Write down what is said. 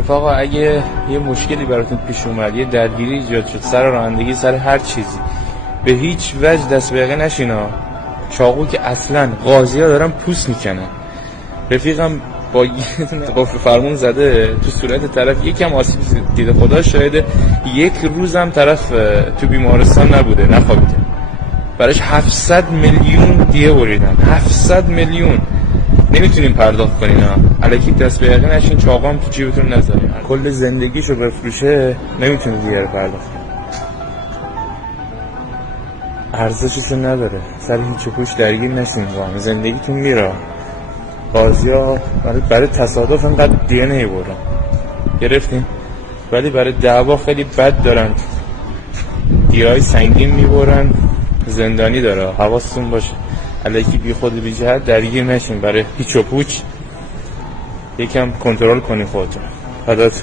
رفقا اگه یه مشکلی براتون پیش اومد، یه درگیری ایجاد شد سر رانندگی، سر هر چیزی، به هیچ وجه دست به یقه نشینا. چاقو که اصلا قاضی ها دارن پوست میکنن. رفیقم با یه قفل فرمون زده تو صورت طرف، یکم آسیب دیده، خدا شاهده. یک روزم طرف تو بیمارستان نبوده، نخوابیده. براش 700 میلیون دیه بریدن. 700 میلیون نمیتونیم پرداخت کنین ها. الکی دست به یقه نشین، چاقام تو جیبتون نذارین. کل زندگیشو بفروشه نمیتونه دیگه رو پرداخت کنه. ارزششو نداره. سر هیچ و پوچ درگیر نشین با هم. زندگیتون میره. قاضی‌ها برای تصادف انقدر دیه نمیبرن، گرفتین؟ ولی برای دعوا خیلی بد دارن دیه‌های سنگین میبرن. زندانی داره، حواستون باشه. الکی بی خود بی جهت درگیر نشین. برای هیچ و پوچ یکم کنترل کنین خودتون. خداتون.